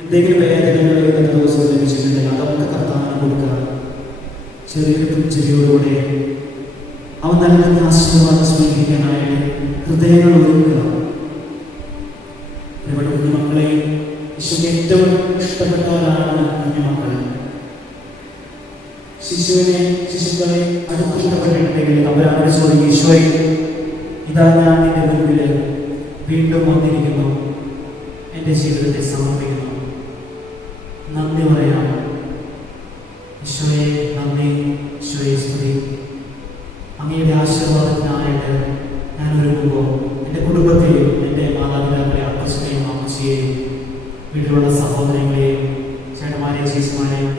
എന്തെങ്കിലും വേദനകൾ ദിവസം ലഭിച്ചിട്ടുണ്ടെങ്കിൽ അതൊക്കെ കർത്താവിന് കൊടുക്കുക. ചെറിയൊരു പുഞ്ചിരിയോടുകൂടെ അവൻ നൽകുന്ന ആശീർവാദം സ്വീകരിക്കാനായിട്ട് ഹൃദയങ്ങൾ ഒരുക്കുക. ഇവിടെ കുഞ്ഞുമക്കളെ ഈശോയ്ക്ക് ഏറ്റവും ഇഷ്ടപ്പെട്ടവരാണ് കുഞ്ഞുമക്കൾ. ശിശുക്കളെ അടുത്തുള്ളവരുണ്ടെങ്കിൽ അവരവരെ ചോദിക്കും, ഈശോയെ ഇതാ ഞാൻ നിന്റെ മുൻപിൽ വീണ്ടും വന്നിരിക്കുന്നു, എൻ്റെ ജീവിതത്തെ സമർപ്പിക്കുന്നു, നന്ദി പറയാം. ഈശോയെ നന്ദി, ഈശോയെ സ്തുതി. അങ്ങയുടെ ആശീർവാദത്തിനായിട്ട് ഞാൻ ഒരുങ്ങുമ്പോൾ എൻ്റെ കുടുംബത്തെയും എൻ്റെ മാതാപിതാക്കളെ അപ്പച്ചനെയും അമ്മച്ചിയെയും വീട്ടിലുള്ള സഹോദരങ്ങളെയും ചേട്ടന്മാരെയും ചേച്ചിമാരെയും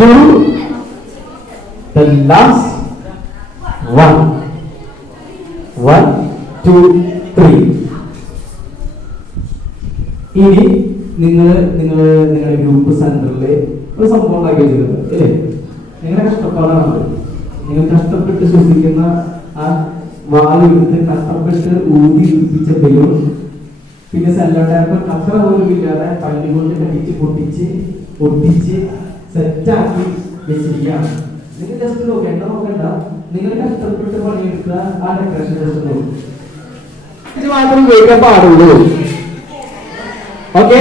to the last one. 1, 2, 3. ഇനി നിങ്ങളുടെ ഗ്രൂപ്പ് സെന്ററിൽ ഒരു സംഭവം ഉണ്ടാക്കി വെച്ചിട്ടുണ്ട് അല്ലേ? നിങ്ങളുടെ കഷ്ടപ്പാടാണ്. നിങ്ങൾ കഷ്ടപ്പെട്ട് ശ്വസിക്കുന്ന ആ വാലെടുത്ത് കഷ്ടപ്പെട്ട് ഊതി ഉദിപ്പിച്ച ബലൂൺ, പിന്നെ സെല്ലോടാപ്പ് കത്ര പോലും ഇല്ലാതെ പല്ലി കൊണ്ട് കടിച്ച് പൊട്ടിച്ച് ഒട്ടിച്ച് സെറ്റാക്കി വെച്ചിരിക്കുകയാണ്. നിങ്ങൾ ജസ്റ്റ് നോക്കണ്ട നിങ്ങൾ കഷ്ടപ്പെട്ട് പണിയെടുക്കുക. ആ ഡെക്കറേഷൻ ജസ്റ്റ് നോക്കും, ഇത് മാത്രം ഉപയോഗിക്കാൻ പാടുള്ളൂ. ഓക്കെ,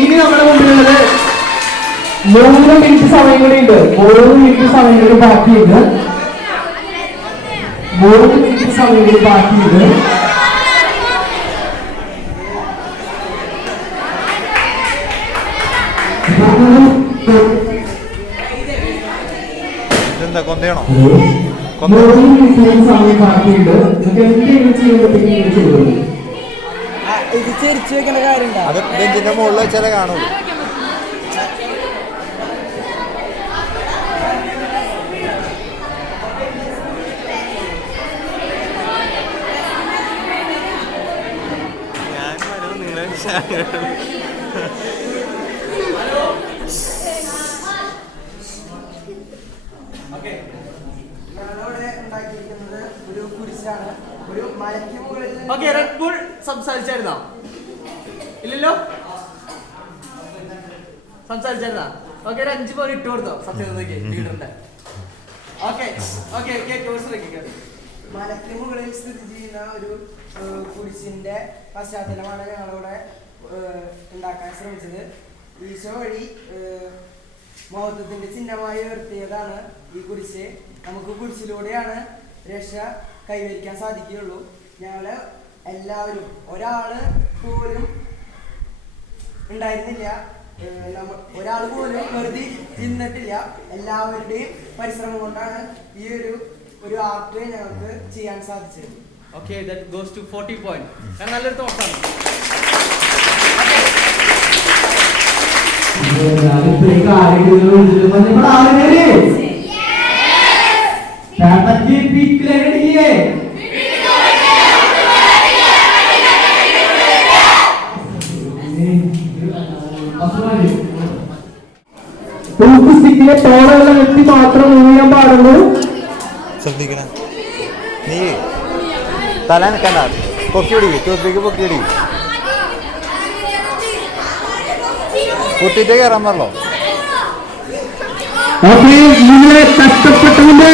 ഇനി നമ്മുടെ മുമ്പിലുള്ളത് 3 മിനിറ്റ് സമയം കൂടി ഉണ്ട്. 3 മിനിറ്റ് സമയം കൂടി ബാക്കിയുണ്ട്. 3 മിനിറ്റ് സമയം കൂടി ബാക്കിയുണ്ട്. കൊന്തയാണോ? ഇത് ചെരിച്ചു വെക്കേണ്ട കാര്യമുണ്ടോ? അത് ബെഞ്ചിന്റെ മുകളിൽ വെച്ചാലേ കാണുള്ളൂ. ഞാൻ നിങ്ങളെ ഒരു കുരിശാണ്, ഒരു മലയ്ക്ക് മുകളിൽ. റെഡ് ബുൾ സംസാരിച്ചായിരുന്നോ? ഇല്ലല്ലോ, സംസാരിച്ചായിരുന്നാ? ഓക്കെ, ഒരു 5 പോയിന്റ് ഇട്ട് കൊടുത്തോ സത്യസന്ധതയ്ക്ക് ലീഡറിന്റെ. മലയ്ക്ക് മുകളിൽ സ്ഥിതി ചെയ്യുന്ന ഒരു കുരിശിന്റെ പശ്ചാത്തലമാണ് ഞങ്ങളിവിടെ ഉണ്ടാക്കാൻ ശ്രമിച്ചത്. ഈശോ വഴി മഹത്വത്തിന്റെ ചിഹ്നമായി ഉയർത്തിയതാണ് ഈ കുരിശ്. നമുക്ക് കുരിശിലൂടെയാണ് രക്ഷ കൈവരിക്കാൻ സാധിക്കുകയുള്ളൂ. ഞങ്ങള് എല്ലാവരും, ഒരാള് പോലും ഉണ്ടായിരുന്നില്ല, ഒരാൾ പോലും വെറുതെ നിന്നിട്ടില്ല. എല്ലാവരുടെയും പരിശ്രമം കൊണ്ടാണ് ഈ ഒരു ആർട്ട് ഞങ്ങൾക്ക് ചെയ്യാൻ സാധിച്ചത്. Okay, that goes to 40 points. നല്ലൊരു തോട്ടാണ്. തോടുള്ള വ്യക്തി മാത്രം ഊഴിയാൻ പാടുള്ളൂ. ശ്രദ്ധിക്കണം, നീ തല നിൽക്കണ്ട, പൊക്കിയൊടി ടൂത്തിലേക്ക് പൊക്കിയൊടി കുത്തിയിട്ട് കയറാൻ പറഞ്ഞോ. നിങ്ങളെ കഷ്ടപ്പെട്ടതിന്റെ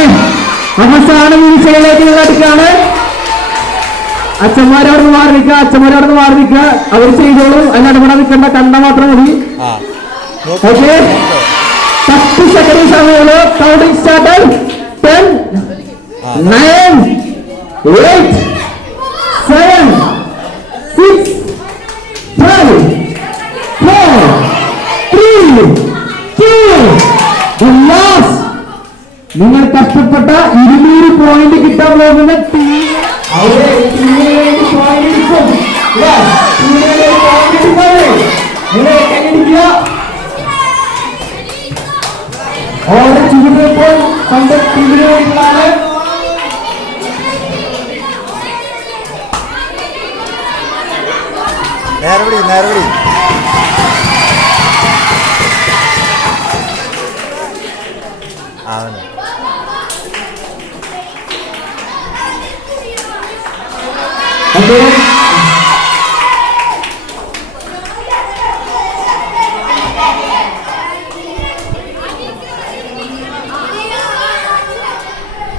അവസാന വീഴ്ചയിലേക്ക് അടുക്കാണ്. അച്ഛന്മാരവിടുന്ന് മാറി നിൽക്കുക, അവർ ചെയ്തോളും. അതിനടപട നിൽക്കേണ്ട, കണ്ട മാത്രം മതി. ഓക്കെ, 10 സെക്കൻഡ് സമയമുള്ളൂ. Counting start. 10, 9, 8, 7, 6, 5, 4, 3, 2, the last നിങ്ങൾ കഷ്ടപ്പെട്ട 200 പോയിന്റ് കിട്ടാൻ പോകുന്ന ടീം അവരെ ടീമിന് വേണ്ടി പോയിന്റ് കിട്ടും. ടീമിന് വേണ്ടി പോയിന്റ് കിട്ടുന്നത് നിങ്ങളെ കൈയടിക്കുക. ഓരോ ചുവടുമ്പോൾ സ്വന്തം ടീമിന് വേണ്ടിയാണ്. നേരെ വിളി നേരെ വിളി. അവന്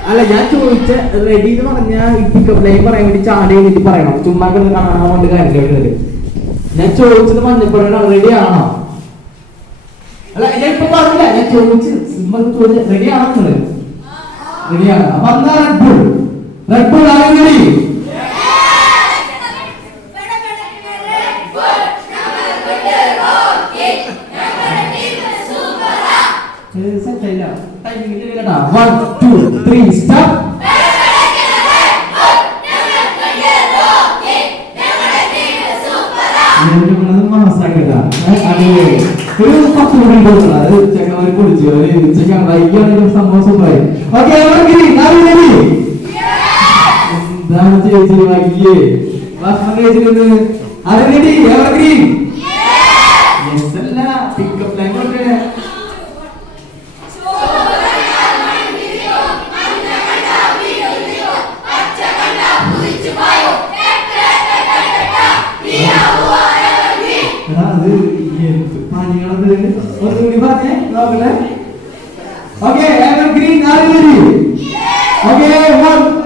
അല്ല ഞാൻ ചോദിച്ച റെഡി എന്ന് പറഞ്ഞാൽ പിക്കപ്പ് ലൈൻ പറയാൻ വേണ്ടി ചാടി വേണ്ടി പറയണം. ചുമ്മാ കാണാൻ കൊണ്ട് കാര്യമില്ല. ഞാൻ ചോദിച്ചത് മഞ്ഞപ്പുഴ റെഡി ആണോ? അല്ല ഞാൻ ഇപ്പൊ പറഞ്ഞില്ല, ഞാൻ ചോദിച്ചു റെഡി ആണോ നിങ്ങള്? റെഡിയാണ്. അപ്പൊ എന്താ റെഡ് ബുൾ? റെഡ് ബുൾ ആരും റെഡി? സെറ്റായില്ല. ടൈമിംഗ് കേട്ടാ. 1 2 3 സ്റ്റാർട്ട്. ഒരു 10 മിനിറ്റ് കൊടുക്കണം. അത് ചെക്കന്മാർ പൊളിച്ചു ചെക്കൻ വൈകിയാണെങ്കിൽ സംഭവം സൂപ്പറായി. ഓക്കെ എന്താണ് ചേച്ചി വൈകിയേ ഭക്ഷണം കഴിച്ചിരുന്നത്? അത് റെഡി എവർഗ്രീൻ അല്ല പിക്കപ്പ് ലൈൻ കൊടുക്കണേ. ഒന്നുകൂടി പറഞ്ഞേ നോക്കട്ടെ. ഓക്കെ എവർഗ്രീൻ ആര് റെഡി? ഓക്കെ 1